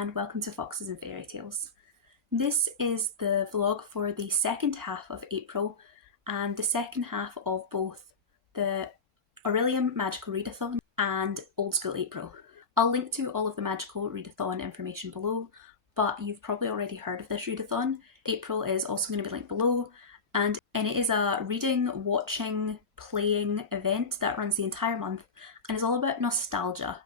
and welcome to Foxes and Fairy Tales. This is the vlog for the second half of April and the second half of both the Aurelium Magical Readathon and Old School April. I'll link to all of the Magical Readathon information below, but you've probably already heard of this readathon. April is also going to be linked below, and it is a reading, watching, playing event that runs the entire month and is all about nostalgia.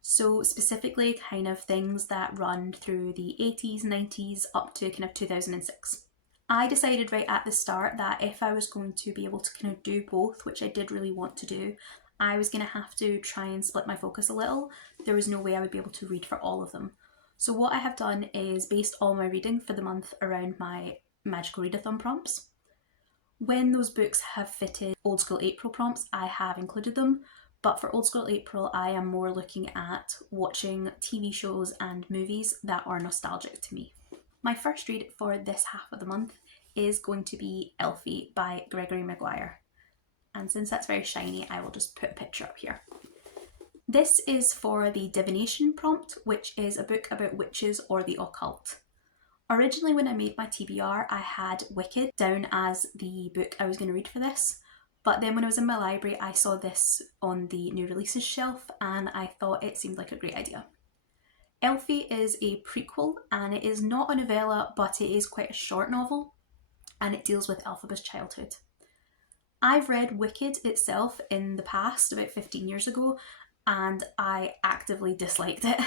So specifically kind of things that run through the 80s, 90s up to kind of 2006. I decided right at the start that if I was going to be able to kind of do both, which I did really want to do, I was going to have to try and split my focus a little. There was no way I would be able to read for all of them. So what I have done is based all my reading for the month around my Magical Readathon prompts. When those books have fitted Old School April prompts, I have included them. But for Old School April, I am more looking at watching TV shows and movies that are nostalgic to me. My first read for this half of the month is going to be Elphie by Gregory Maguire. And since that's very shiny, I will just put a picture up here. This is for the divination prompt, which is a book about witches or the occult. Originally, when I made my TBR, I had Wicked down as the book I was going to read for this. But then when I was in my library, I saw this on the new releases shelf and I thought it seemed like a great idea. Elphie is a prequel and it is not a novella, but it is quite a short novel and it deals with Elphaba's childhood. I've read Wicked itself in the past, about 15 years ago, and I actively disliked it,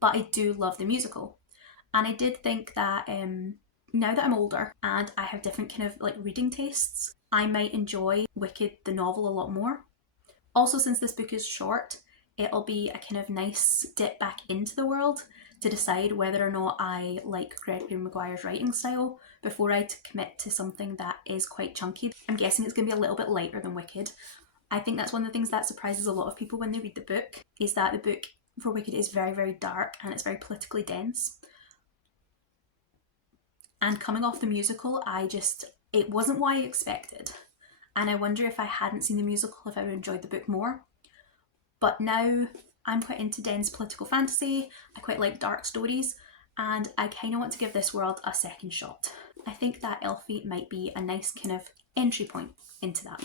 but I do love the musical. And I did think that now that I'm older and I have different kind of like reading tastes, I might enjoy Wicked the novel a lot more. Also, since this book is short, it'll be a kind of nice dip back into the world to decide whether or not I like Gregory Maguire's writing style before I commit to something that is quite chunky. I'm guessing it's going to be a little bit lighter than Wicked. I think that's one of the things that surprises a lot of people when they read the book, is that the book for Wicked is very, very dark and it's very politically dense. And coming off the musical, it wasn't what I expected. And I wonder if I hadn't seen the musical, if I would have enjoyed the book more. But now I'm quite into dense political fantasy, I quite like dark stories, and I kind of want to give this world a second shot. I think that Elphie might be a nice kind of entry point into that.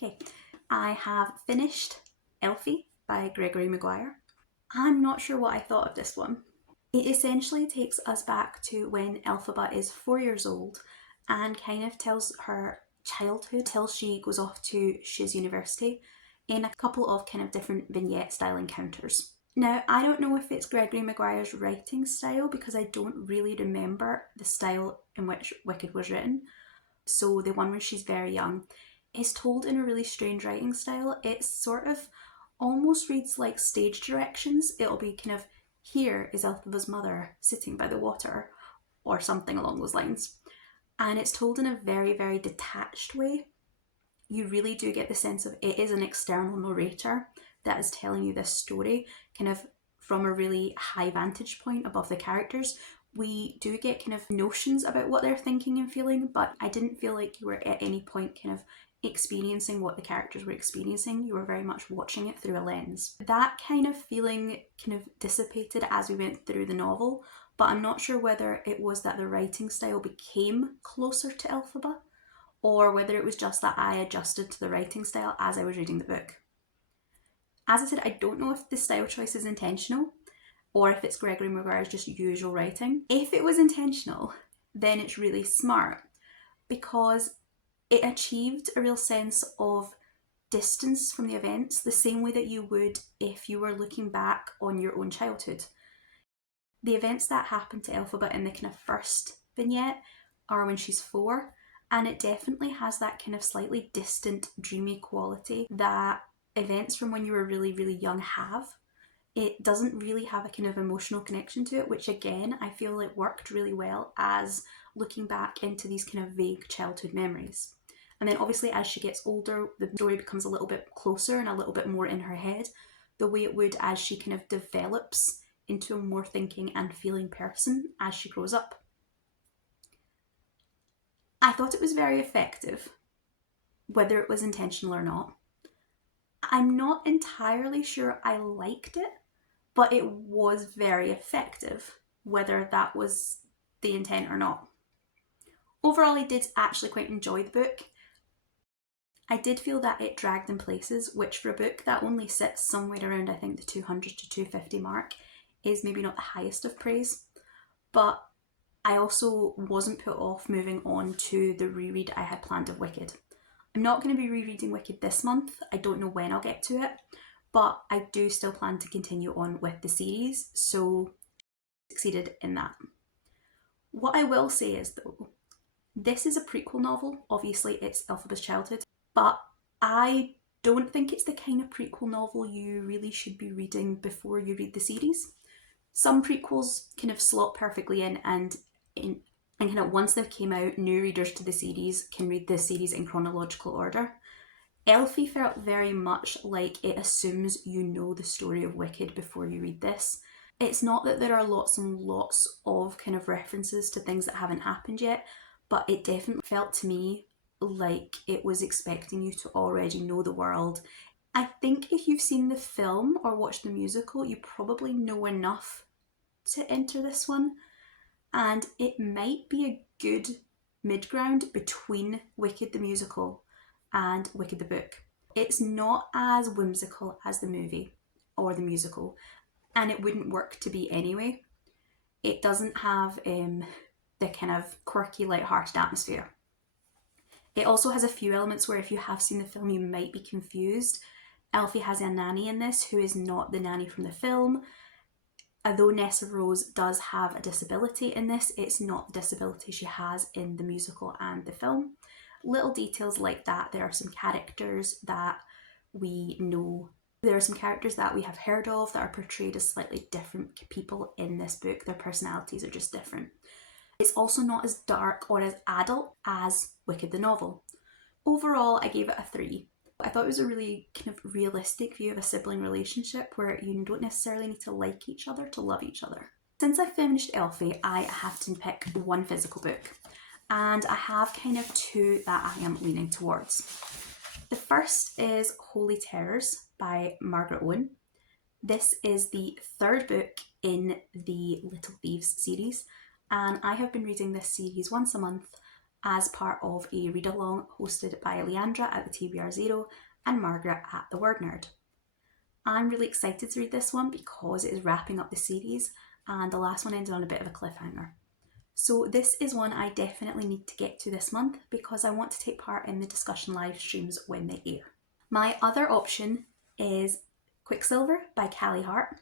Okay, I have finished Elphie by Gregory Maguire. I'm not sure what I thought of this one. It essentially takes us back to when Elphaba is 4 years old and kind of tells her childhood till she goes off to Shiz University in a couple of kind of different vignette style encounters. Now, I don't know if it's Gregory Maguire's writing style because I don't really remember the style in which Wicked was written. So the one where she's very young is told in a really strange writing style. It sort of almost reads like stage directions. It'll be kind of, here is Elphaba's mother sitting by the water, or something along those lines. And it's told in a very, very detached way. You really do get the sense of it is an external narrator that is telling you this story, kind of from a really high vantage point above the characters. We do get kind of notions about what they're thinking and feeling, but I didn't feel like you were at any point kind of experiencing what the characters were experiencing. You were very much watching it through a lens. That kind of feeling kind of dissipated as we went through the novel, but I'm not sure whether it was that the writing style became closer to Elphaba or whether it was just that I adjusted to the writing style as I was reading the book. As I said, I don't know if the style choice is intentional or if it's Gregory Maguire's just usual writing. If it was intentional, then it's really smart because it achieved a real sense of distance from the events, the same way that you would if you were looking back on your own childhood. The events that happen to Elphaba in the kind of first vignette are when she's 4, and it definitely has that kind of slightly distant, dreamy quality that events from when you were really, really young have. It doesn't really have a kind of emotional connection to it, which again, I feel it worked really well as looking back into these kind of vague childhood memories. And then obviously as she gets older, the story becomes a little bit closer and a little bit more in her head, the way it would as she kind of develops into a more thinking and feeling person as she grows up. I thought it was very effective, whether it was intentional or not. I'm not entirely sure I liked it, but it was very effective, whether that was the intent or not. Overall, I did actually quite enjoy the book. I did feel that it dragged in places, which for a book that only sits somewhere around, I think, the 200 to 250 mark is maybe not the highest of praise. But I also wasn't put off moving on to the reread I had planned of Wicked. I'm not going to be rereading Wicked this month. I don't know when I'll get to it, but I do still plan to continue on with the series, so I succeeded in that. What I will say is, though, this is a prequel novel. Obviously, it's Elphaba's childhood, but I don't think it's the kind of prequel novel you really should be reading before you read the series. Some prequels kind of slot perfectly in, and kind of once they've came out, new readers to the series can read the series in chronological order. Elphie felt very much like it assumes you know the story of Wicked before you read this. It's not that there are lots and lots of kind of references to things that haven't happened yet, but it definitely felt to me like it was expecting you to already know the world. I think if you've seen the film or watched the musical, you probably know enough to enter this one, and it might be a good mid-ground between Wicked the musical and Wicked the book. It's not as whimsical as the movie or the musical, and it wouldn't work to be anyway. It doesn't have the kind of quirky, light-hearted atmosphere. It also has a few elements where if you have seen the film, you might be confused. Elphie has a nanny in this who is not the nanny from the film. Although Nessa Rose does have a disability in this, it's not the disability she has in the musical and the film. Little details like that. There are some characters that we know. There are some characters that we have heard of that are portrayed as slightly different people in this book. Their personalities are just different. It's also not as dark or as adult as Wicked the novel. Overall, I gave it a 3. I thought it was a really kind of realistic view of a sibling relationship where you don't necessarily need to like each other to love each other. Since I finished Elphie, I have to pick one physical book, and I have kind of 2 that I am leaning towards. The first is Holy Terrors by Margaret Owen. This is the 3rd book in the Little Thieves series, and I have been reading this series once a month as part of a read-along hosted by Leandra at the TBR0 and Margaret at the Word Nerd. I'm really excited to read this one because it is wrapping up the series, and the last one ended on a bit of a cliffhanger. So this is one I definitely need to get to this month because I want to take part in the discussion live streams when they air. My other option is Quicksilver by Callie Hart.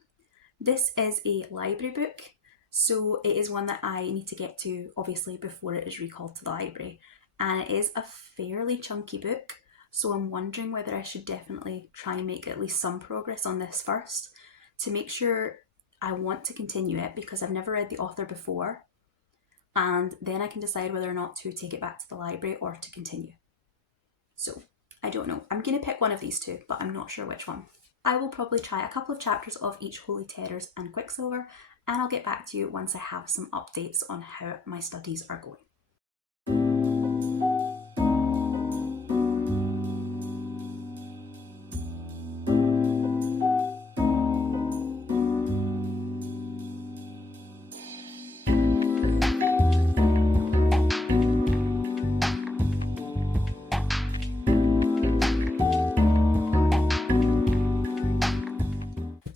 This is a library book, so it is one that I need to get to obviously before it is recalled to the library, and it is a fairly chunky book, so I'm wondering whether I should definitely try and make at least some progress on this first to make sure I want to continue it because I've never read the author before, and then I can decide whether or not to take it back to the library or to continue. So I don't know. I'm going to pick one of these 2, but I'm not sure which one. I will probably try a couple of chapters of each Holy Terrors and Quicksilver, and I'll get back to you once I have some updates on how my studies are going.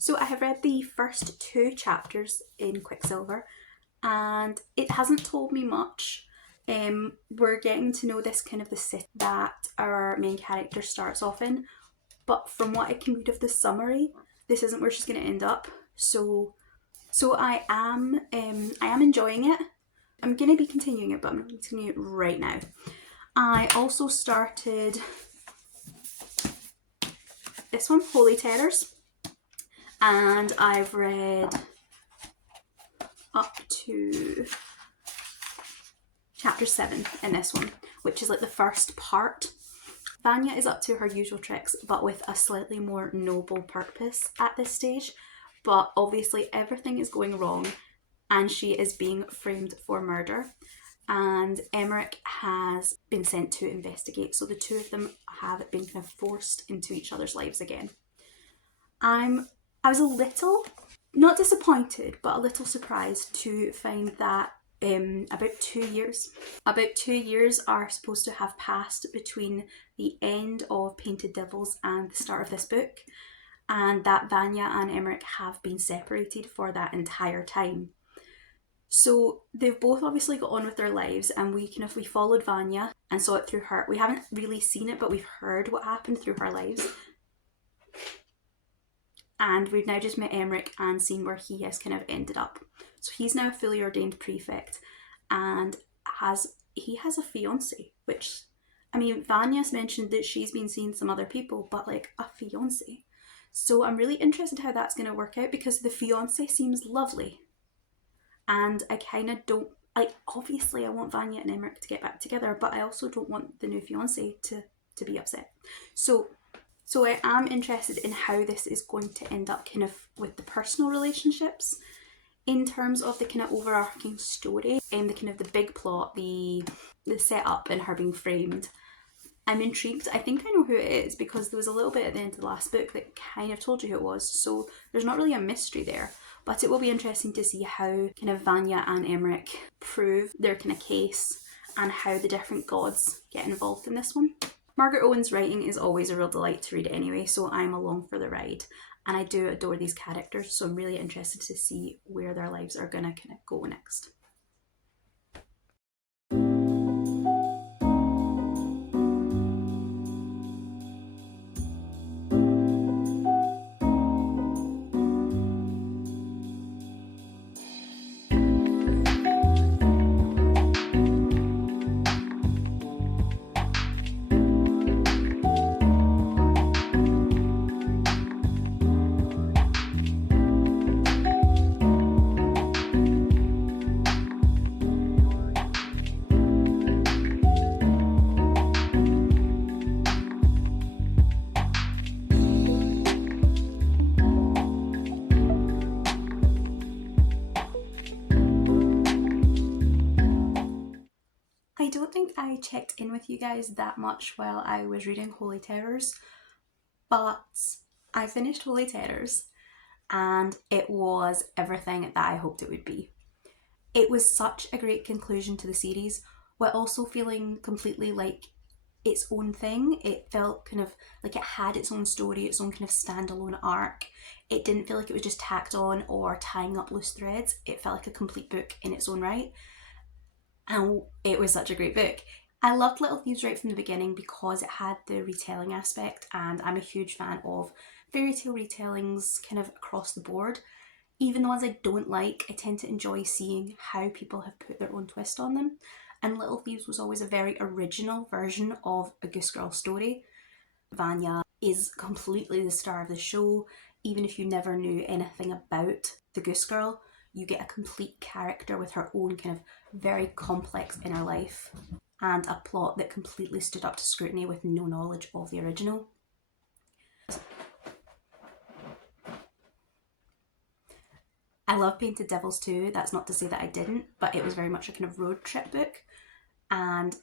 So I have read the first 2 chapters in Quicksilver, and it hasn't told me much. We're getting to know this kind of the city that our main character starts off in, but from what I can read of the summary, this isn't where she's going to end up. So I am enjoying it. I'm going to be continuing it, but I'm not continuing it right now. I also started this one, Holy Terrors. and I've read up to chapter 7 in this one, which is like the first part. Vanya is up to her usual tricks, but with a slightly more noble purpose at this stage. But obviously everything is going wrong and she is being framed for murder. And Emmerich has been sent to investigate. So the two of them have been kind of forced into each other's lives again. I was a little, not disappointed, but a little surprised to find that about 2 years are supposed to have passed between the end of Painted Devils and the start of this book, and that Vanya and Emmerich have been separated for that entire time. So they've both obviously got on with their lives, and we followed Vanya and saw it through her. We haven't really seen it, but we've heard what happened through her lives. And we've now just met Emmerich and seen where he has kind of ended up. So he's now a fully ordained prefect and he has a fiance, which, I mean, Vanya's mentioned that she's been seeing some other people, but like a fiance. So I'm really interested how that's going to work out, because the fiance seems lovely. And I kind of don't, like, obviously I want Vanya and Emmerich to get back together, but I also don't want the new fiance to be upset. So I am interested in how this is going to end up kind of with the personal relationships in terms of the kind of overarching story and the kind of the big plot, the setup and her being framed. I'm intrigued. I think I know who it is because there was a little bit at the end of the last book that kind of told you who it was. So there's not really a mystery there, but it will be interesting to see how kind of Vanya and Emmerich prove their kind of case and how the different gods get involved in this one. Margaret Owen's writing is always a real delight to read anyway, so I'm along for the ride. And I do adore these characters, so I'm really interested to see where their lives are going to kind of go next. I don't think I checked in with you guys that much while I was reading Holy Terrors, but I finished Holy Terrors and it was everything that I hoped it would be. It was such a great conclusion to the series, while also feeling completely like its own thing. It felt kind of like it had its own story, its own kind of standalone arc. It didn't feel like it was just tacked on or tying up loose threads. It felt like a complete book in its own right. And it was such a great book. I loved Little Thieves right from the beginning because it had the retelling aspect, and I'm a huge fan of fairy tale retellings kind of across the board. Even the ones I don't like, I tend to enjoy seeing how people have put their own twist on them. And Little Thieves was always a very original version of a Goose Girl story. Vanya is completely the star of the show. Even if you never knew anything about the Goose Girl, you get a complete character with her own kind of very complex inner life and a plot that completely stood up to scrutiny with no knowledge of the original. I love Painted Devils too. That's not to say that I didn't, but it was very much a kind of road trip book, and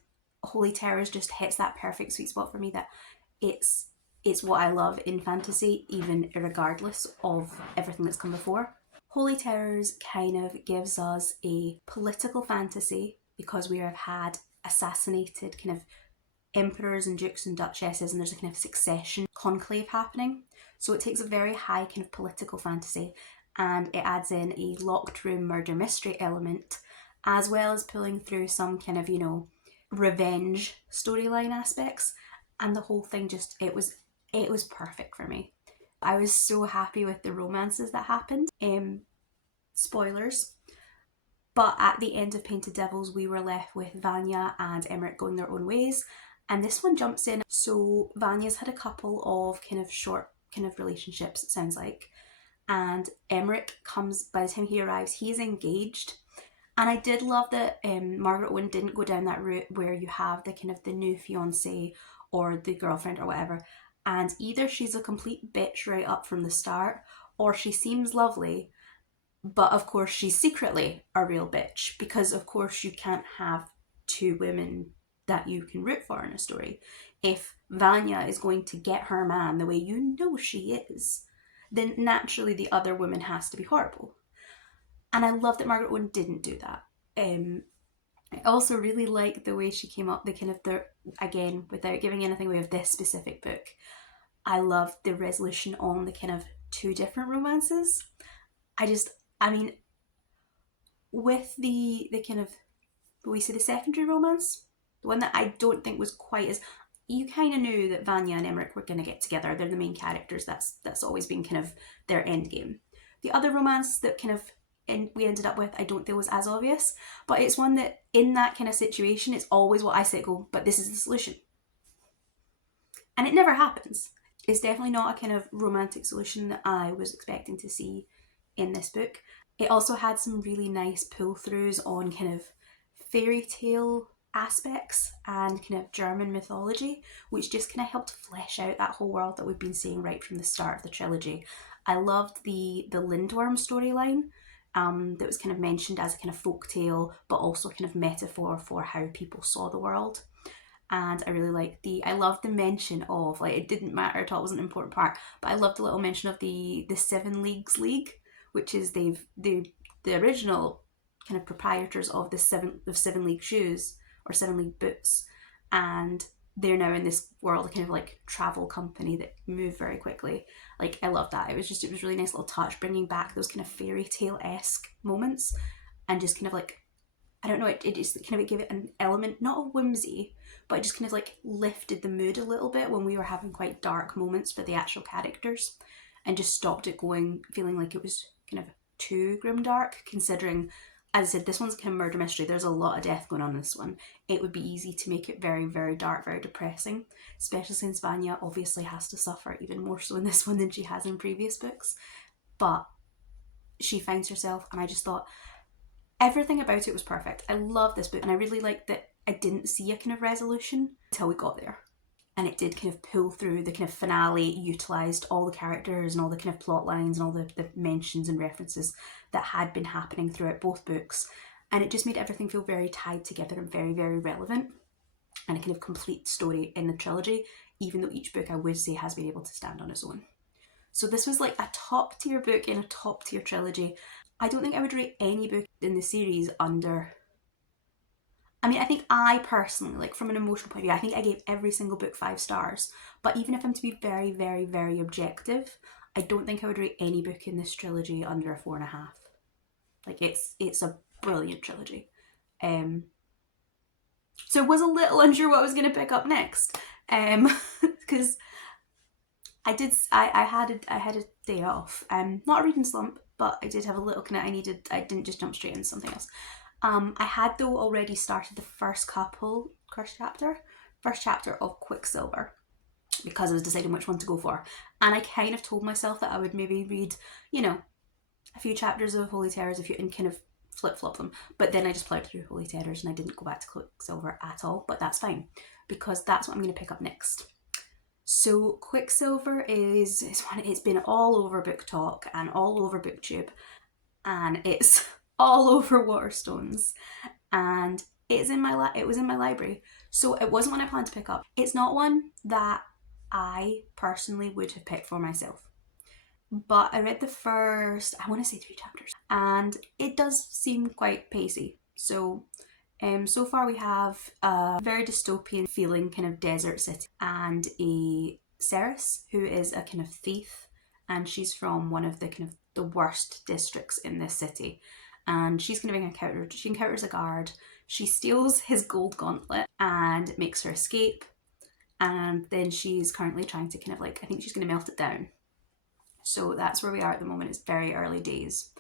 Holy Terrors just hits that perfect sweet spot for me, that it's what I love in fantasy, even regardless of everything that's come before. Holy Terrors kind of gives us a political fantasy because we have had assassinated kind of emperors and dukes and duchesses, and there's a kind of succession conclave happening. So it takes a very high kind of political fantasy and it adds in a locked room murder mystery element, as well as pulling through some kind of, you know, revenge storyline aspects, and the whole thing just, it was perfect for me. I was so happy with the romances that happened. Spoilers, but at the end of Painted Devils we were left with Vanya and Emmerich going their own ways, and this one jumps in. So Vanya's had a couple of kind of short kind of relationships, it sounds like, and Emmerich comes, by the time he arrives, he's engaged. And I did love that Margaret Owen didn't go down that route where you have the kind of the new fiance or the girlfriend or whatever, and either she's a complete bitch right up from the start, or she seems lovely, but of course she's secretly a real bitch, because of course you can't have two women that you can root for in a story. If Vanya is going to get her man the way you know she is, then naturally the other woman has to be horrible. And I love that Margaret Owen didn't do that. I also really like the way she came up, the kind of the, again, without giving anything away of this specific book, I love the resolution on the kind of two different romances. I mean, with the kind of, we say the secondary romance, the one that I don't think was quite as, you kind of knew that Vanya and Emmerich were going to get together. They're the main characters. That's always been kind of their end game. The other romance that kind of we ended up with, I don't think was as obvious, but it's one that in that kind of situation, it's always what I say, go, but this is the solution. And it never happens. It's definitely not a kind of romantic solution that I was expecting to see in this book. It also had some really nice pull-throughs on kind of fairy tale aspects and kind of German mythology, which just kind of helped flesh out that whole world that we've been seeing right from the start of the trilogy. I loved the Lindworm storyline that was kind of mentioned as a kind of folk tale, but also kind of metaphor for how people saw the world. And I really like I love the mention of, like, it didn't matter at all, it wasn't an important part, but I loved the little mention of the Seven Leagues League, which is the original kind of proprietors of the Seven League shoes or Seven League boots, and they're now in this world, kind of like travel company that move very quickly. Like, I love that. It was really nice little touch, bringing back those kind of fairy tale-esque moments, and just kind of like, I don't know, it just kind of gave it an element, not of whimsy, but it just kind of like lifted the mood a little bit when we were having quite dark moments for the actual characters, and just stopped it going, feeling like it was kind of too grimdark, considering, as I said, this one's kind of murder mystery. There's a lot of death going on in this one. It would be easy to make it very, very dark, very depressing, especially since Vanya obviously has to suffer even more so in this one than she has in previous books. But she finds herself, and I just thought everything about it was perfect. I love this book, and I really liked that I didn't see a kind of resolution until we got there. And it did kind of pull through. The kind of finale utilised all the characters and all the kind of plot lines and all the mentions and references that had been happening throughout both books. And it just made everything feel very tied together and very, very relevant, and a kind of complete story in the trilogy, even though each book, I would say, has been able to stand on its own. So this was like a top tier book in a top tier trilogy. I don't think I would rate any book in the series under, I mean, I think I personally, like from an emotional point of view, I think I gave every single book 5 stars. But even if I'm to be very, very, very objective, I don't think I would rate any book in this trilogy under a 4.5. Like, it's a brilliant trilogy. So I was a little unsure what I was going to pick up next, because I had a day off. Not a reading slump, but I did have a little kind of, I didn't just jump straight into something else. I had though already started the first chapter of Quicksilver, because I was deciding which one to go for. And I kind of told myself that I would maybe read, you know, a few chapters of Holy Terrors and kind of flip-flop them. But then I just plowed through Holy Terrors and I didn't go back to Quicksilver at all. But that's fine, because that's what I'm going to pick up next. So Quicksilver it's been all over Book Talk and all over Booktube, and it's all over Waterstones, and it was in my library. So it wasn't one I planned to pick up. It's not one that I personally would have picked for myself. But I read the first, I want to say 3 chapters, and it does seem quite pacey. So so far we have a very dystopian feeling kind of desert city, and a Ceres who is a kind of thief, and she's from one of the kind of the worst districts in this city, and she's kind of she encounters a guard. She steals his gold gauntlet and makes her escape, and then she's currently trying to kind of like, I think she's going to melt it down. So that's where we are at the moment. It's very early days,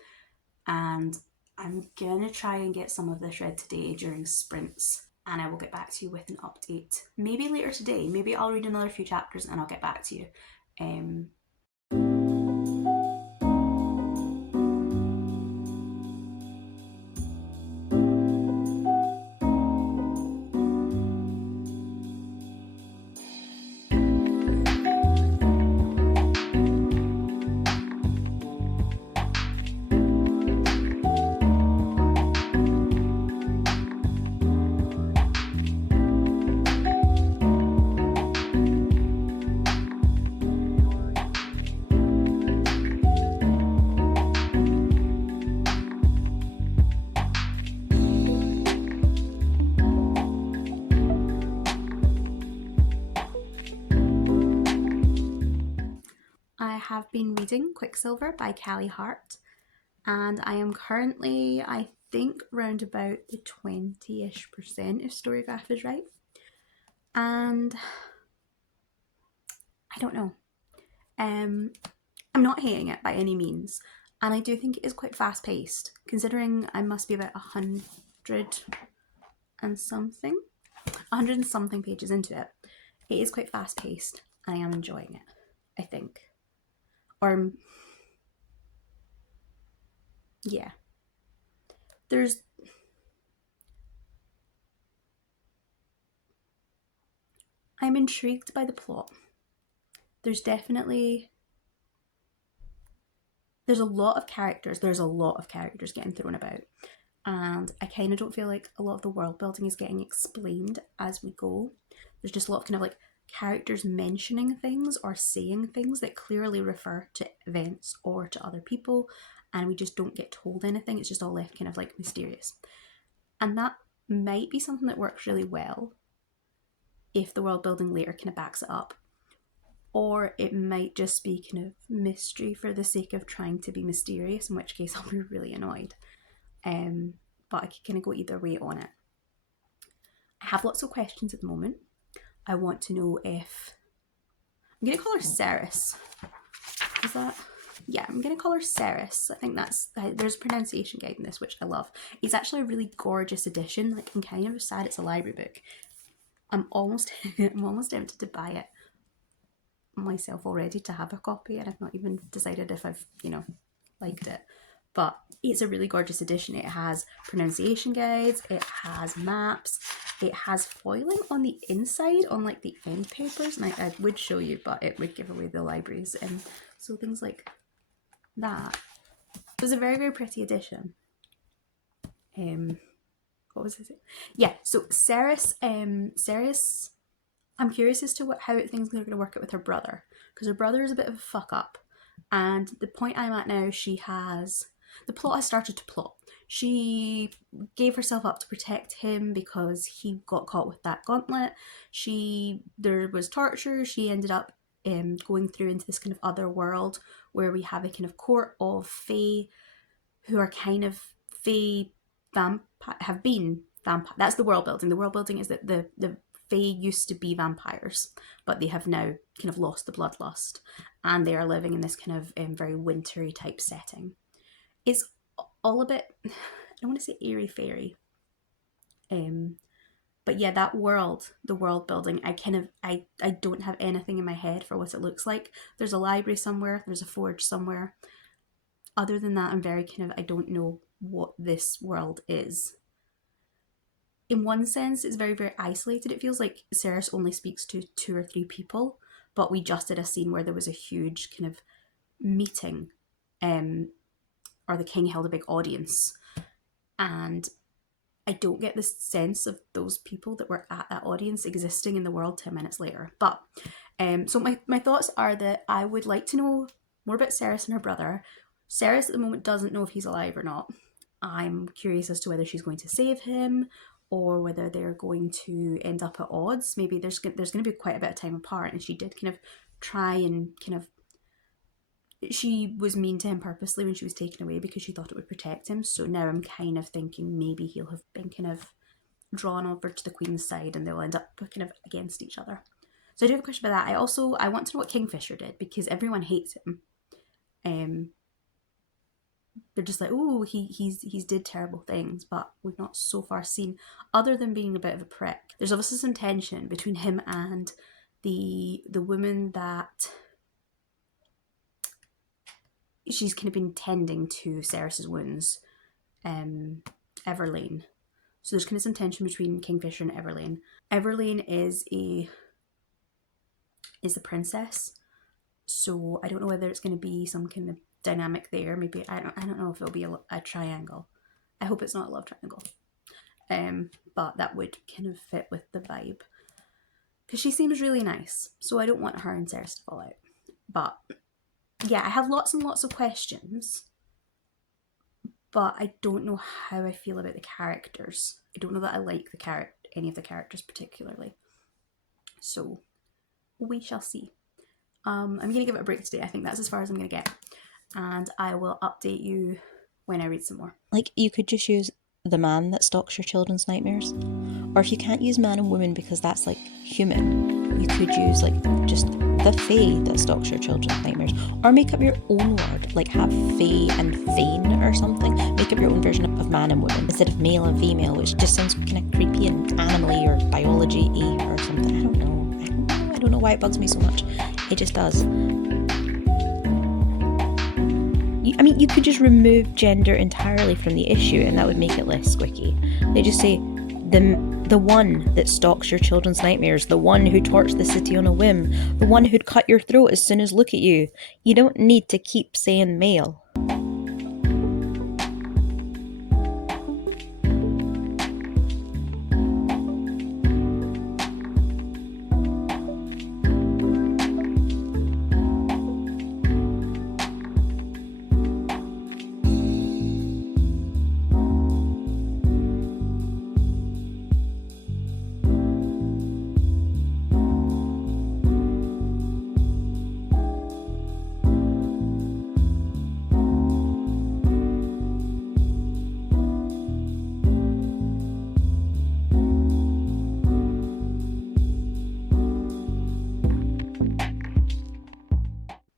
and I'm gonna try and get some of this read today during sprints, and I will get back to you with an update. Maybe later today, maybe I'll read another few chapters and I'll get back to you. have been reading Quicksilver by Callie Hart, and I am currently, I think, round about the 20-ish% if Storygraph is right. And I don't know. I'm not hating it by any means, and I do think it is quite fast paced, considering I must be about 100 and something pages into it. It is quite fast paced, and I am enjoying it, I think. Or, yeah. I'm intrigued by the plot. There's a lot of characters. There's a lot of characters getting thrown about. And I kind of don't feel like a lot of the world building is getting explained as we go. There's just a lot of kind of like characters mentioning things or saying things that clearly refer to events or to other people, and we just don't get told anything. It's just all left kind of like mysterious. And that might be something that works really well if the world building later kind of backs it up. Or it might just be kind of mystery for the sake of trying to be mysterious, in which case I'll be really annoyed. But I could kind of go either way on it. I have lots of questions at the moment. I want to know if... I'm going to call her Ceres. Is that... Yeah, I'm going to call her Ceres. I think that's... There's a pronunciation guide in this, which I love. It's actually a really gorgeous edition. Like, I'm kind of sad it's a library book. I'm almost tempted to buy it myself already to have a copy, and I've not even decided if I've, liked it. But it's a really gorgeous edition. It has pronunciation guides, it has maps, it has foiling on the inside on like the end papers, and I would show you, but it would give away the libraries, and so things like that. It was a very, very pretty edition. What was it? Yeah, so Ceres, I'm curious as to how things are going to work out with her brother, because her brother is a bit of a fuck up, and the point I'm at now, the plot has started to plot. She gave herself up to protect him because he got caught with that gauntlet. There was torture. She ended up going through into this kind of other world where we have a kind of court of fae who are kind of fae have been vampire. That's the world building. The world building is that the fae used to be vampires, but they have now kind of lost the bloodlust, and they are living in this kind of very wintry type setting. It's all a bit, I don't want to say airy fairy, but yeah, that world, the world building, I don't have anything in my head for what it looks like. There's a library somewhere, there's a forge somewhere. Other than that, I'm very kind of, I don't know what this world is. In one sense, it's very, very isolated. It feels like Ceres only speaks to 2 or 3 people, but we just did a scene where there was a huge kind of meeting, or the king held a big audience, and I don't get the sense of those people that were at that audience existing in the world 10 minutes later. But so my thoughts are that I would like to know more about Ceres and her brother. Ceres at the moment doesn't know if he's alive or not. I'm curious as to whether she's going to save him or whether they're going to end up at odds. Maybe there's going to be quite a bit of time apart, and she did kind of try and kind of... She was mean to him purposely when she was taken away because she thought it would protect him. So now I'm kind of thinking maybe he'll have been kind of drawn over to the Queen's side and they'll end up kind of against each other. So I do have a question about that. I want to know what Kingfisher did, because everyone hates him. They're just like, oh, he's did terrible things, but we've not so far seen, other than being a bit of a prick. There's obviously some tension between him and the woman that she's kind of been tending to Ceres's wounds, Everlane. So there's kind of some tension between Kingfisher and Everlane. Everlane is the princess, so I don't know whether it's going to be some kind of dynamic there. Maybe I don't know if it'll be a triangle. I hope it's not a love triangle. But that would kind of fit with the vibe, because she seems really nice. So I don't want her and Ceres to fall out. But yeah, I have lots and lots of questions, but I don't know how I feel about the characters. I don't know that I like any of the characters particularly. So we shall see. I'm going to give it a break today. I think that's as far as I'm going to get. And I will update you when I read some more. Like, you could just use the man that stalks your children's nightmares. Or if you can't use man and woman because that's like human, you could use like just the fae that stalks your children's nightmares. Or make up your own word, like have fae and vain or something. Make up your own version of man and woman instead of male and female, which just sounds kind of creepy and animally or biology-y or something. I don't know. I don't know why it bugs me so much. It just does. I mean, you could just remove gender entirely from the issue and that would make it less squicky. They just say, the one that stalks your children's nightmares, the one who torches the city on a whim, the one who'd cut your throat as soon as look at you. You don't need to keep saying male.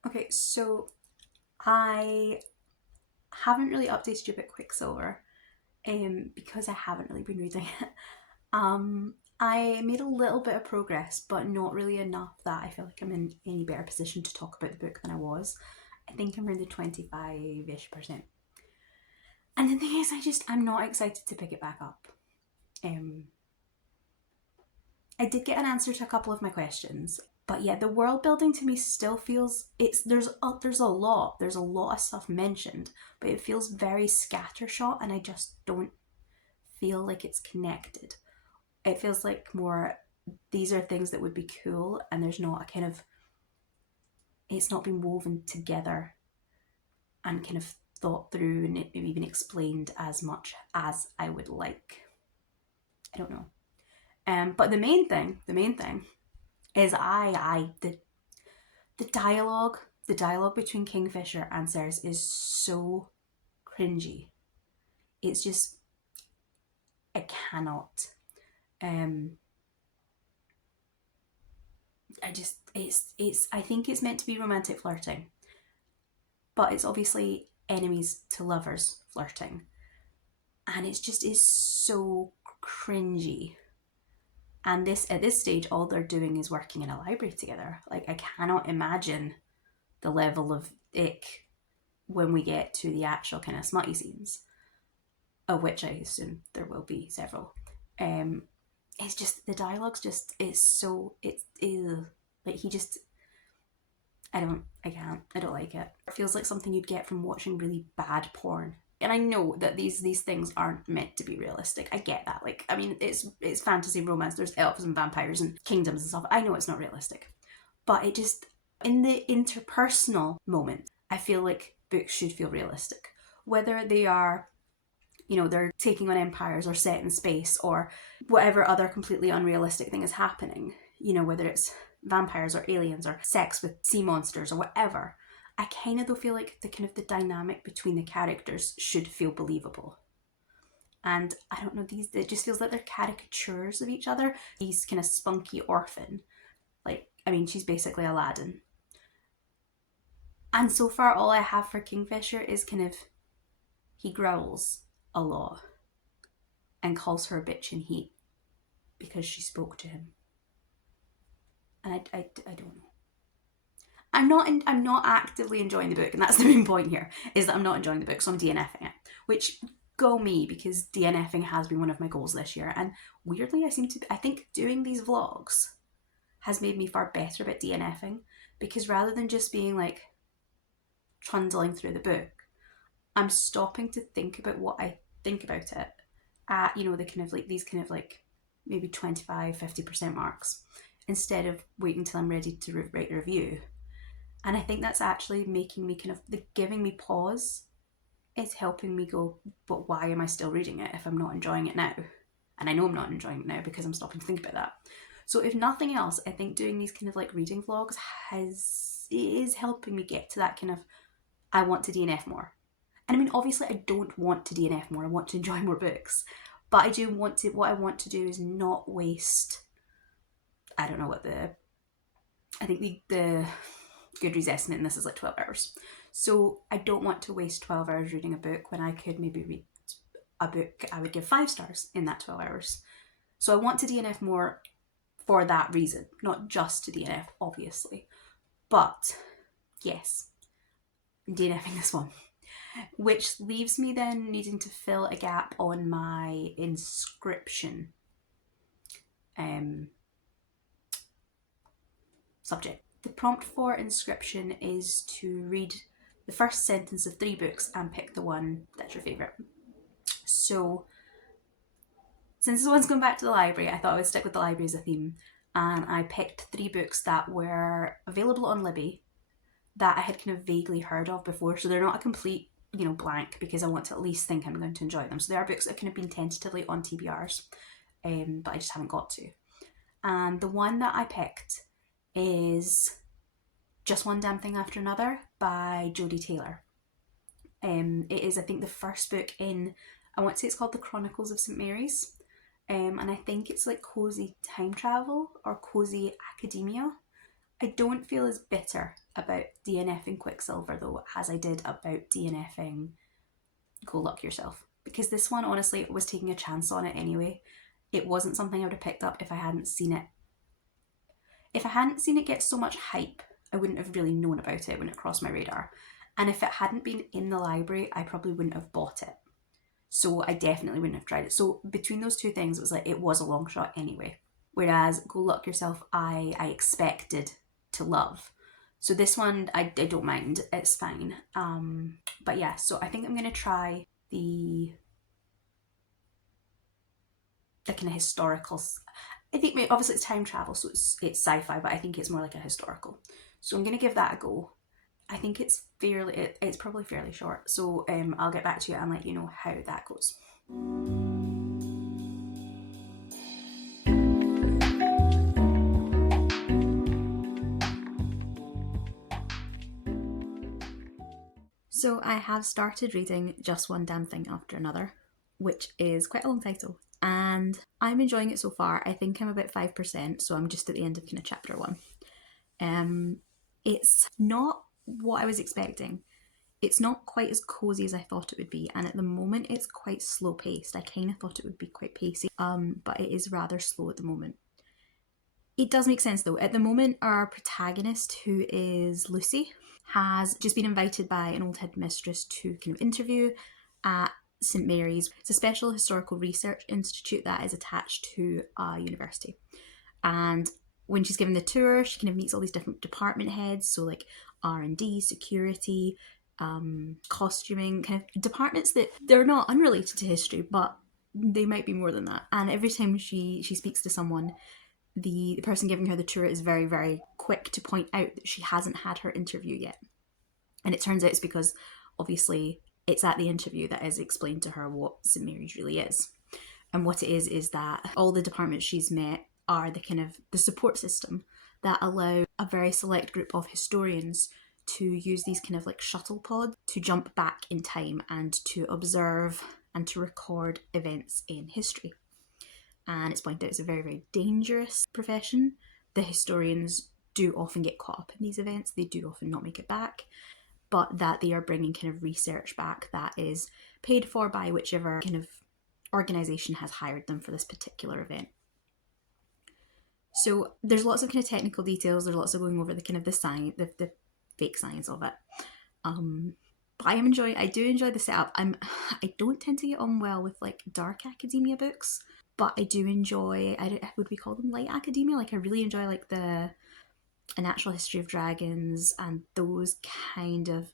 Okay, so I haven't really updated you about Quicksilver because I haven't really been reading it. I made a little bit of progress, but not really enough that I feel like I'm in any better position to talk about the book than I was. I think I'm around the 25-ish%. And the thing is, I'm not excited to pick it back up. I did get an answer to a couple of my questions, but yeah, the world building to me still feels there's a lot of stuff mentioned, but it feels very scattershot, and I just don't feel like it's connected. It feels like more these are things that would be cool, and there's not a kind of it's not been woven together and kind of thought through and maybe even explained as much as I would like. I don't know. But the main thing is the dialogue between Kingfisher and Ceres is so cringy. It's just, I cannot. I think it's meant to be romantic flirting, but it's obviously enemies to lovers flirting, and it just is so cringy. And at this stage, all they're doing is working in a library together. Like, I cannot imagine the level of ick when we get to the actual kind of smutty scenes, of which I assume there will be several. It's just the dialogue's just like he just I don't like it. It feels like something you'd get from watching really bad porn. And I know that these things aren't meant to be realistic. I get that. Like, I mean, it's fantasy romance. There's elves and vampires and kingdoms and stuff. I know it's not realistic. But it just, in the interpersonal moment, I feel like books should feel realistic. Whether they are, they're taking on empires or set in space or whatever other completely unrealistic thing is happening. Whether it's vampires or aliens or sex with sea monsters or whatever. I kind of though feel like the dynamic between the characters should feel believable. And I don't know, it just feels like they're caricatures of each other. He's kind of spunky orphan. Like, I mean, she's basically Aladdin. And so far, all I have for Kingfisher is he growls a lot and calls her a bitch in heat because she spoke to him. And I don't know. I'm not actively enjoying the book, and that's the main point here, is that I'm not enjoying the book, so I'm DNFing it. Which, go me, because DNFing has been one of my goals this year, and weirdly I think doing these vlogs has made me far better about DNFing, because rather than just being like trundling through the book, I'm stopping to think about what I think about it at, these maybe 25-50% marks, instead of waiting till I'm ready to write a review. And I think that's actually making me giving me pause. It's helping me go, but why am I still reading it if I'm not enjoying it now? And I know I'm not enjoying it now because I'm stopping to think about that. So if nothing else, I think doing these kind of like reading vlogs is helping me get to that kind of, I want to DNF more. And I mean, obviously I don't want to DNF more, I want to enjoy more books. But I do want to, what I want to do is not waste, I don't know what I think the Goodreads estimate in this is like 12 hours. So I don't want to waste 12 hours reading a book when I could maybe read a book I would give 5 stars in that 12 hours. So I want to DNF more for that reason, not just to DNF, obviously. But yes, I'm DNFing this one. Which leaves me then needing to fill a gap on my inscription subject. The prompt for inscription is to read the first sentence of 3 books and pick the one that's your favourite. So since this one's going back to the library, I thought I would stick with the library as a theme, and I picked 3 books that were available on Libby that I had kind of vaguely heard of before. So they're not a complete, blank, because I want to at least think I'm going to enjoy them. So there are books that have kind of been tentatively on TBRs, but I just haven't got to. And the one that I picked is Just One Damn Thing After Another by Jodie Taylor. It is, I think, the first book in, I want to say it's called The Chronicles of St. Mary's. And I think it's like cozy time travel or cozy academia. I don't feel as bitter about DNFing Quicksilver though as I did about DNFing Go Luck Yourself, because this one honestly was taking a chance on it anyway. It wasn't something I would have picked up if I hadn't seen it. If I hadn't seen it get so much hype, I wouldn't have really known about it when it crossed my radar. And if it hadn't been in the library, I probably wouldn't have bought it. So I definitely wouldn't have tried it. So between those two things, it was like, it was a long shot anyway. Whereas Go Luck Yourself, I expected to love. So this one, I don't mind. It's fine. But yeah, so I think I'm going to try the kind of historical. I think obviously it's time travel, so it's sci-fi, but I think it's more like a historical. So I'm going to give that a go. I think it's probably fairly short. So I'll get back to you and let you know how that goes. So I have started reading Just One Damn Thing After Another, which is quite a long title, and I'm enjoying it so far. I think I'm about 5%, so I'm just at the end of kind of chapter 1. It's not what I was expecting. It's not quite as cozy as I thought it would be, and at the moment it's quite slow paced. I kind of thought it would be quite pacey, but it is rather slow at the moment. It does make sense though. At the moment, our protagonist, who is Lucy, has just been invited by an old headmistress to kind of interview at St. Mary's. It's a special historical research institute that is attached to a university. And when she's given the tour, she kind of meets all these different department heads, so like R&D, security, costuming, kind of departments that they're not unrelated to history, but they might be more than that. And every time she speaks to someone, the person giving her the tour is very, very quick to point out that she hasn't had her interview yet. And it turns out it's because obviously it's at the interview that is explained to her what St. Mary's really is. And what it is that all the departments she's met are the kind of the support system that allow a very select group of historians to use these kind of like shuttle pods to jump back in time and to observe and to record events in history. And it's pointed out it's a very, very dangerous profession. The historians do often get caught up in these events. They do often not make it back, but that they are bringing kind of research back that is paid for by whichever kind of organisation has hired them for this particular event. So there's lots of kind of technical details. There's lots of going over the kind of the science, the fake science of it. But I do enjoy the setup. I don't tend to get on well with like dark academia books, but I do enjoy, would we call them light academia? Like I really enjoy like A Natural History of Dragons and those kind of,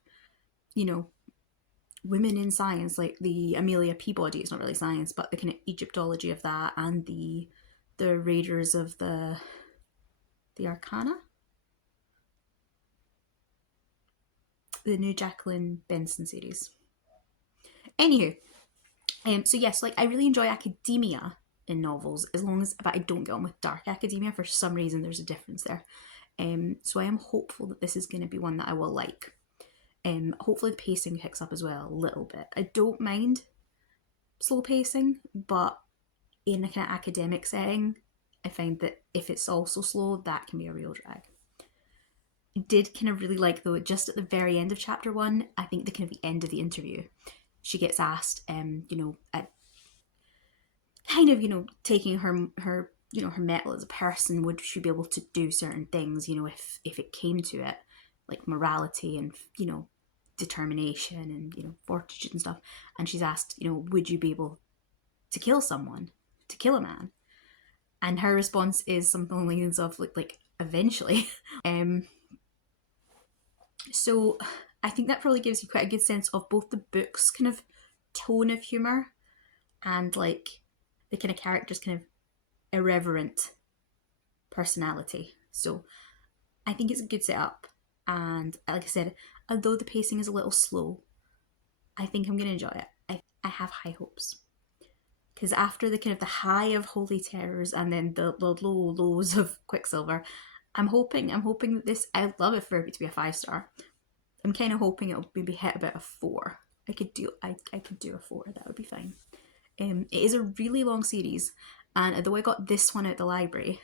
women in science, like the Amelia Peabody. It's not really science, but the kind of Egyptology of that, and the Raiders of the Arcana, the new Jacqueline Benson series. Anywho, so yes, like I really enjoy academia, in novels, but I don't get on with dark academia. For some reason, there's a difference there. So I am hopeful that this is going to be one that I will like. Hopefully the pacing picks up as well a little bit. I don't mind slow pacing, but in a kind of academic setting, I find that if it's also slow, that can be a real drag. I did kind of really like, though, just at the very end of chapter 1, I think the kind of the end of the interview, she gets asked, at kind of, taking her mettle as a person, would she be able to do certain things, if it came to it, like morality and, determination and, fortitude and stuff. And she's asked, would you be able to kill someone, to kill a man? And her response is something along the lines of like eventually. So I think that probably gives you quite a good sense of both the book's kind of tone of humour and like the kind of character's kind of irreverent personality. So I think it's a good setup. And like I said, although the pacing is a little slow, I think I'm going to enjoy it. I have high hopes. Because after the kind of the high of Holy Terrors and then the low lows of Quicksilver, I'm hoping that this, I'd love it for it to be a 5-star. I'm kind of hoping it'll maybe hit about a 4. I could do a 4, that would be fine. It is a really long series, and although I got this one at the library,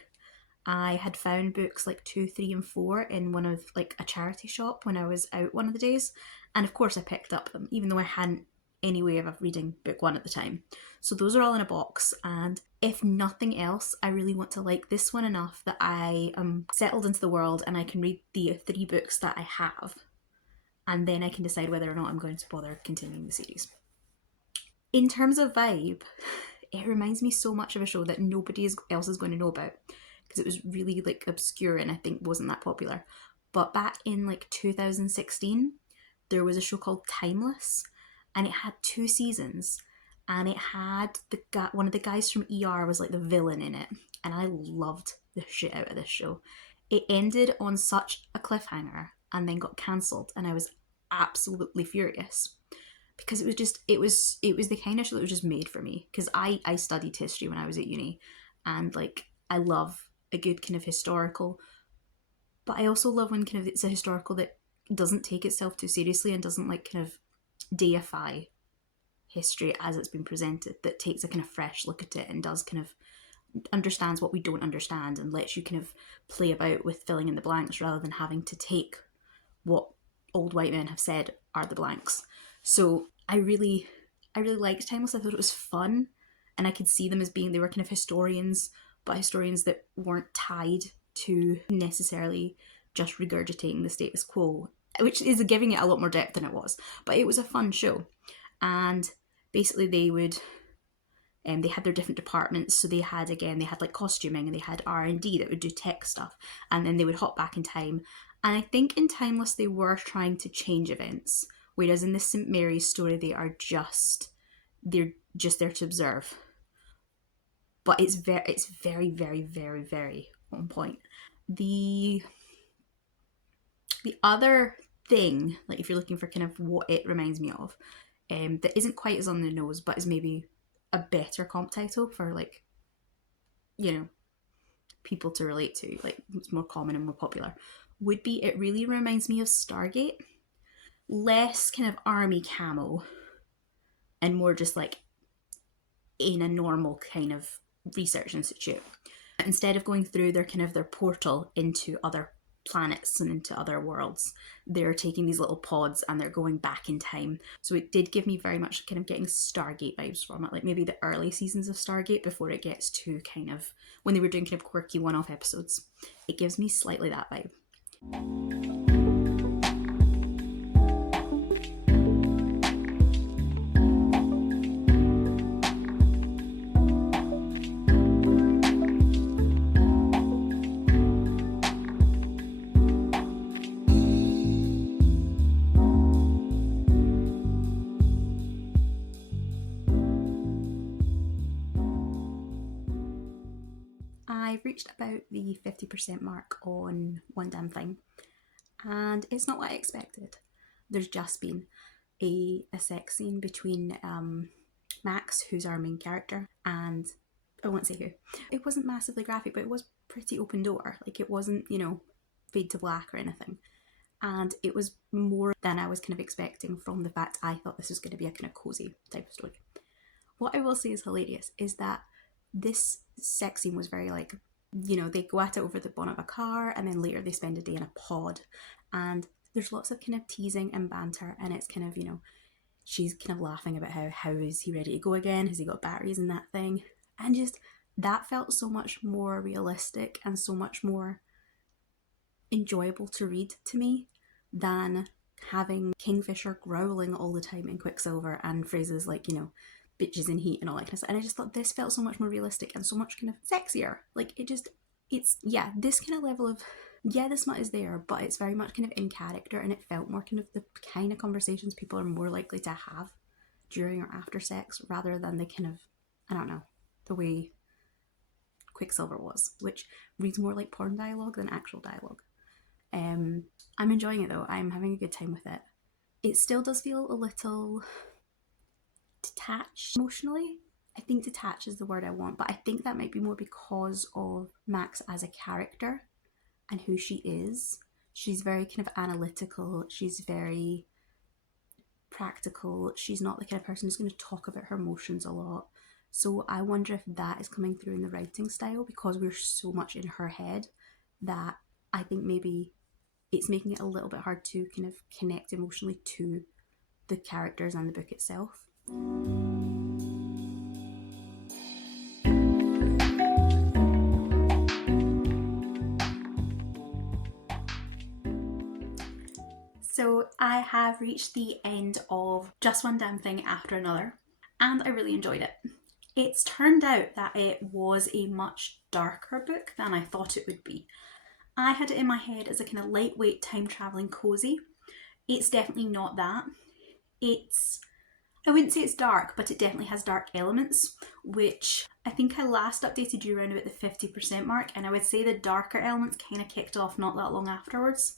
I had found books like 2, 3, and 4 in one of like a charity shop when I was out one of the days, and of course I picked up them, even though I hadn't any way of reading book 1 at the time. So those are all in a box, and if nothing else, I really want to like this one enough that I am settled into the world and I can read the 3 books that I have, and then I can decide whether or not I'm going to bother continuing the series. In terms of vibe, it reminds me so much of a show that nobody else is going to know about, because it was really like obscure and I think wasn't that popular. But back in like 2016, there was a show called Timeless, and it had 2 seasons, and it had one of the guys from ER was like the villain in it, and I loved the shit out of this show. It ended on such a cliffhanger and then got cancelled, and I was absolutely furious, because it was the kind of show that was just made for me, because I studied history when I was at uni, and like I love a good kind of historical, but I also love when kind of it's a historical that doesn't take itself too seriously and doesn't like kind of deify history as it's been presented, that takes a kind of fresh look at it and does kind of understands what we don't understand and lets you kind of play about with filling in the blanks rather than having to take what old white men have said are the blanks. So I really liked Timeless. I thought it was fun, and I could see them as being, they were kind of historians, but historians that weren't tied to necessarily just regurgitating the status quo, which is giving it a lot more depth than it was. But it was a fun show, and basically they had their different departments. So they had like costuming, and they had R&D that would do tech stuff, and then they would hop back in time. And I think in Timeless they were trying to change events, whereas in the St. Mary's story they're just there to observe. But it's very, very, very, very on point. The other thing, like if you're looking for kind of what it reminds me of, that isn't quite as on the nose, but is maybe a better comp title for like, people to relate to, like it's more common and more popular, would be, it really reminds me of Stargate. Less kind of army camo and more just like in a normal kind of research institute. Instead of going through their portal into other planets and into other worlds, they're taking these little pods and they're going back in time. So it did give me very much kind of getting Stargate vibes from it, like maybe the early seasons of Stargate before it gets to kind of when they were doing kind of quirky one-off episodes. It gives me slightly that vibe. I've reached about the 50% mark on One Damn Thing, and it's not what I expected. There's just been a sex scene between Max, who's our main character, and I won't say who. It wasn't massively graphic, but it was pretty open door. Like, it wasn't, you know, fade to black or anything. And it was more than I was kind of expecting from the fact I thought this was going to be a kind of cozy type of story. What I will say is hilarious is that this sex scene was very like, you know, they go at it over the bonnet of a car and then later they spend a day in a pod. And there's lots of kind of teasing and banter, and it's kind of, you know, she's kind of laughing about how is he ready to go again? Has he got batteries in that thing? And just that felt so much more realistic and so much more enjoyable to read to me than having Kingfisher growling all the time in Quicksilver and phrases like, you know, bitches in heat and all that kind of stuff. And I just thought this felt so much more realistic and so much kind of sexier. Like, it's, yeah, this kind of level of, yeah, the smut is there, but it's very much kind of in character, and it felt more kind of the kind of conversations people are more likely to have during or after sex rather than the kind of, I don't know, the way Quicksilver was, which reads more like porn dialogue than actual dialogue. I'm enjoying it though. I'm having a good time with it. It still does feel a little detached emotionally. I think detached is the word I want, but I think that might be more because of Max as a character and who she is. She's very kind of analytical. She's very practical. She's not the kind of person who's going to talk about her emotions a lot. So I wonder if that is coming through in the writing style because we're so much in her head that I think maybe it's making it a little bit hard to kind of connect emotionally to the characters and the book itself. So I have reached the end of Just One Damn Thing After Another, and I really enjoyed it. It's turned out that it was a much darker book than I thought it would be. I had it in my head as a kind of lightweight time travelling cozy. It's definitely not that. I wouldn't say it's dark, but it definitely has dark elements, which I think I last updated you around about the 50% mark, and I would say the darker elements kind of kicked off not that long afterwards.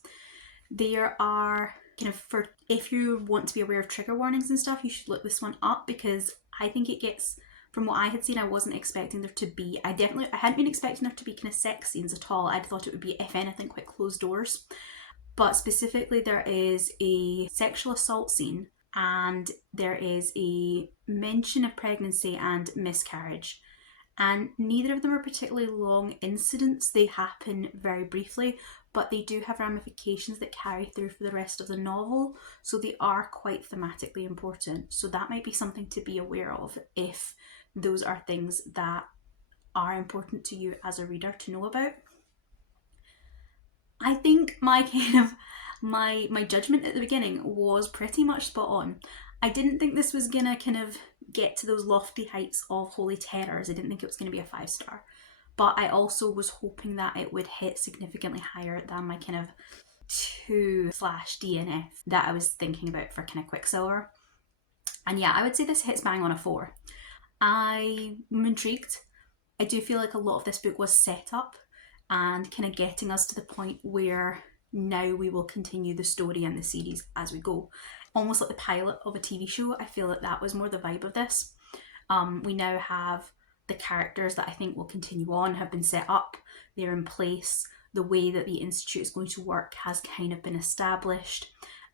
There are kind of, for if you want to be aware of trigger warnings and stuff, you should look this one up because I think it gets, from what I had seen, I wasn't expecting there to be, I hadn't been expecting there to be kind of sex scenes at all. I'd thought it would be, if anything, quite closed doors. But specifically there is a sexual assault scene and there is a mention of pregnancy and miscarriage. And neither of them are particularly long incidents. They happen very briefly, but they do have ramifications that carry through for the rest of the novel. So they are quite thematically important. So that might be something to be aware of if those are things that are important to you as a reader to know about. I think my kind of my judgment at the beginning was pretty much spot on. I didn't think this was gonna kind of get to those lofty heights of Holy Terrors. I didn't think it was gonna be a 5-star. But I also was hoping that it would hit significantly higher than my kind of 2/DNF that I was thinking about for kind of Quicksilver. And yeah, I would say this hits bang on a 4. I'm intrigued. I do feel like a lot of this book was set up and kind of getting us to the point where now we will continue the story and the series as we go. Almost like the pilot of a TV show. I feel like that was more the vibe of this. We now have the characters that I think will continue on have been set up. They're in place. The way that the Institute is going to work has kind of been established.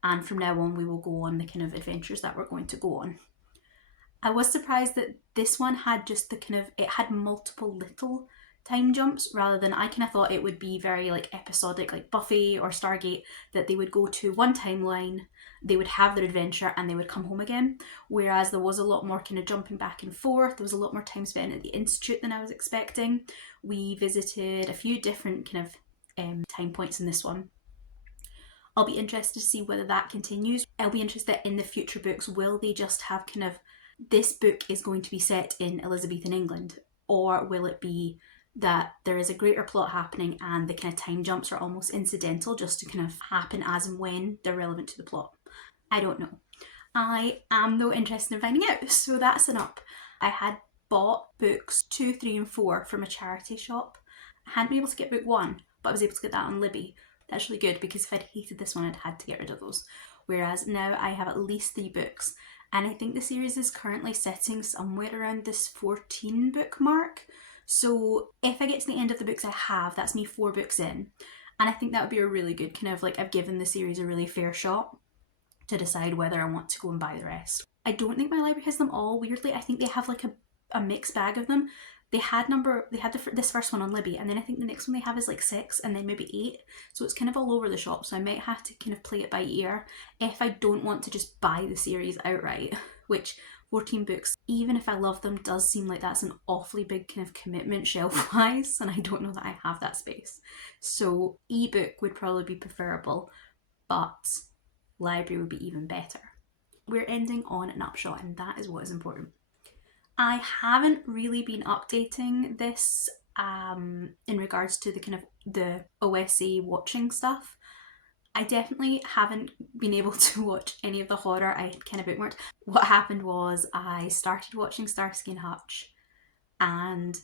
And from now on we will go on the kind of adventures that we're going to go on. I was surprised that this one had just the kind of, it had multiple little time jumps rather than, I kind of thought it would be very like episodic, like Buffy or Stargate, that they would go to one timeline, they would have their adventure and they would come home again. Whereas there was a lot more kind of jumping back and forth. There was a lot more time spent at the Institute than I was expecting. We visited a few different kind of time points in this one. I'll be interested to see whether that continues. I'll be interested in the future books. Will they just have kind of, this book is going to be set in Elizabethan England, or will it be that there is a greater plot happening and the kind of time jumps are almost incidental just to kind of happen as and when they're relevant to the plot? I don't know. I am though interested in finding out, so that's an up. I had bought books 2, 3 and 4 from a charity shop. I hadn't been able to get book 1, but I was able to get that on Libby. That's really good because if I'd hated this one I'd had to get rid of those. Whereas now I have at least 3 books and I think the series is currently sitting somewhere around this 14 book mark. So if I get to the end of the books I have, that's me 4 books in, and I think that would be a really good kind of like, I've given the series a really fair shot to decide whether I want to go and buy the rest. I don't think my library has them all, weirdly. I think they have like a mixed bag of them. They had this first one on Libby, and then I think the next one they have is like 6 and then maybe 8. So it's kind of all over the shop, so I might have to kind of play it by ear if I don't want to just buy the series outright, which 14 books, even if I love them, does seem like that's an awfully big kind of commitment shelf-wise, and I don't know that I have that space. So ebook would probably be preferable, but library would be even better. We're ending on an upshot, and that is what is important. I haven't really been updating this in regards to the kind of the OSA watching stuff. I definitely haven't been able to watch any of the horror I kind of bookmarked. What happened was I started watching Starsky and Hutch and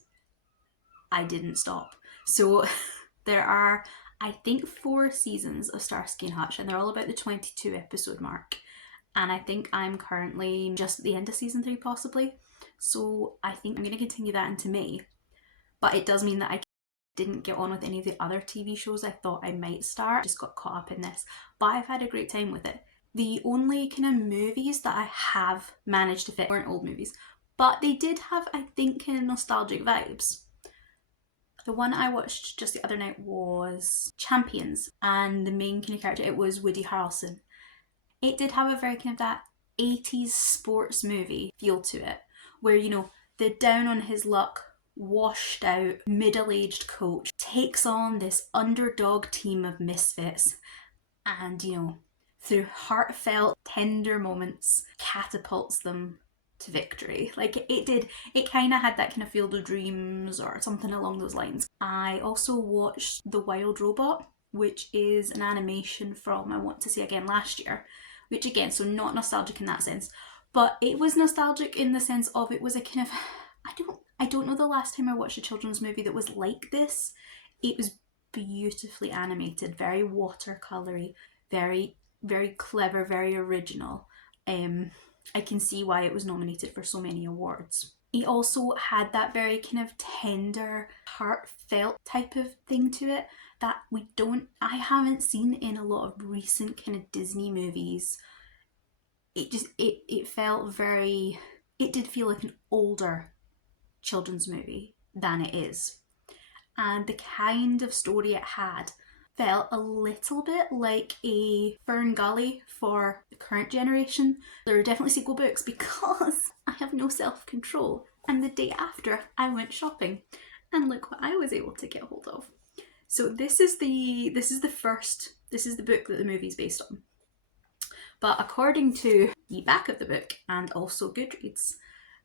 I didn't stop. So there are, I think, 4 seasons of Starsky and Hutch, and they're all about the 22 episode mark. And I think I'm currently just at the end of season 3 possibly. So I think I'm going to continue that into May. But it does mean that I didn't get on with any of the other TV shows I thought I might start. I just got caught up in this. But I've had a great time with it. The only kind of movies that I have managed to fit weren't old movies. But they did have, I think, kind of nostalgic vibes. The one I watched just the other night was Champions. And the main kind of character, it was Woody Harrelson. It did have a very kind of that 80s sports movie feel to it, where, you know, the down on his luck, washed out, middle-aged coach takes on this underdog team of misfits and, you know, through heartfelt, tender moments, catapults them to victory. Like, it kind of had that kind of Field of Dreams or something along those lines. I also watched The Wild Robot, which is an animation from, I want to say again, last year, which again, so not nostalgic in that sense, but it was nostalgic in the sense of it was a kind of, I don't know the last time I watched a children's movie that was like this. It was beautifully animated, very watercolory, very, very clever, very original. I can see why it was nominated for so many awards. It also had that very kind of tender, heartfelt type of thing to it that I haven't seen in a lot of recent kind of Disney movies. It felt very, it did feel like an older children's movie than it is. And the kind of story it had felt a little bit like a Fern Gully for the current generation. There are definitely sequel books because I have no self-control. And the day after, I went shopping, and look what I was able to get hold of. So this is the book that the movie's based on. But according to the back of the book and also Goodreads,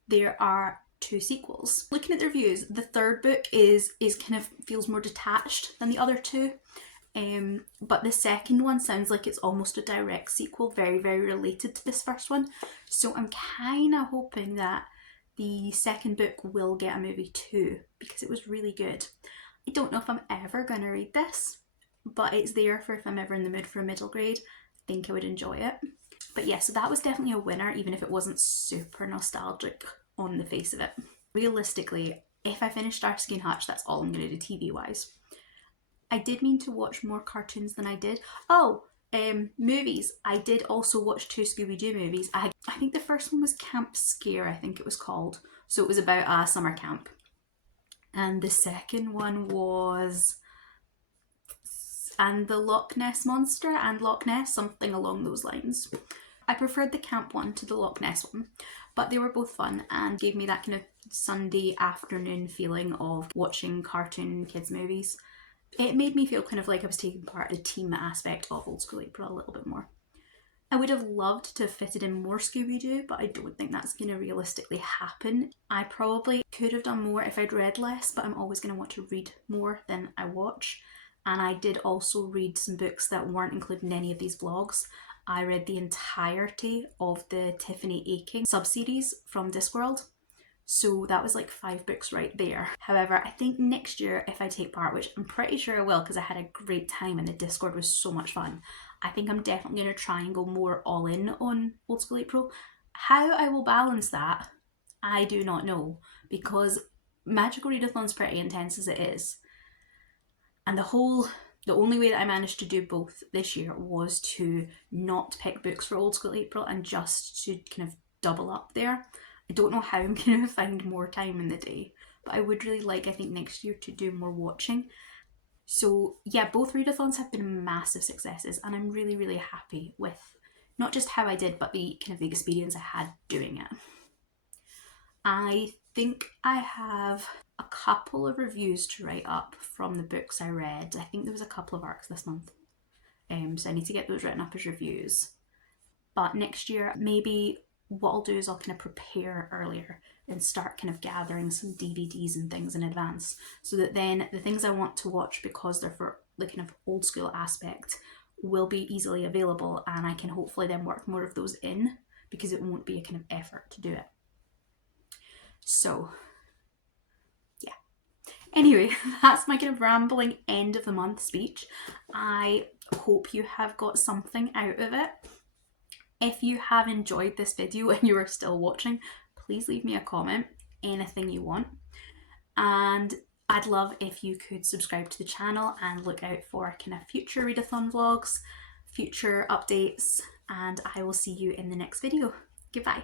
there are 2 sequels. Looking at the reviews, the 3rd book is kind of feels more detached than the other 2. But the 2nd one sounds like it's almost a direct sequel, very, very related to this first one. So I'm kind of hoping that the 2nd book will get a movie too, because it was really good. I don't know if I'm ever going to read this, but it's there for if I'm ever in the mood for a middle grade. I think I would enjoy it. But yeah, so that was definitely a winner, even if it wasn't super nostalgic on the face of it. Realistically, if I finish Starsky and Hutch, that's all I'm going to do TV-wise. I did mean to watch more cartoons than I did. Movies. I did also watch 2 Scooby-Doo movies. I think the first one was Camp Scare, I think it was called. So it was about a summer camp. And the second one was And the Loch Ness Monster and Loch Ness, something along those lines. I preferred the camp one to the Loch Ness one, but they were both fun and gave me that kind of Sunday afternoon feeling of watching cartoon kids movies. It made me feel kind of like I was taking part in the team aspect of Old School April a little bit more. I would have loved to have fitted in more Scooby-Doo, but I don't think that's going to realistically happen. I probably could have done more if I'd read less, but I'm always going to want to read more than I watch. And I did also read some books that weren't included in any of these vlogs. I read the entirety of the Tiffany Aching sub-series from Discworld. So that was like 5 books right there. However, I think next year if I take part, which I'm pretty sure I will because I had a great time and the Discord was so much fun, I think I'm definitely going to try and go more all in on Old School April. How I will balance that, I do not know, because Magical Readathon's pretty intense as it is. And the only way that I managed to do both this year was to not pick books for Old School April and just to kind of double up there. I don't know how I'm going to find more time in the day, but I would really like, I think, next year to do more watching. So yeah, both readathons have been massive successes, and I'm really, really happy with not just how I did, but the kind of the experience I had doing it. I think I have a couple of reviews to write up from the books I read. I think there was a couple of arcs this month, so I need to get those written up as reviews. But next year, maybe what I'll do is I'll kind of prepare earlier and start kind of gathering some DVDs and things in advance, so that then the things I want to watch, because they're for the kind of old school aspect, will be easily available, and I can hopefully then work more of those in, because it won't be a kind of effort to do it. So yeah. Anyway, that's my kind of rambling end of the month speech. I hope you have got something out of it. If you have enjoyed this video and you are still watching, please leave me a comment, anything you want. And I'd love if you could subscribe to the channel and look out for kind of future readathon vlogs, future updates, and I will see you in the next video. Goodbye.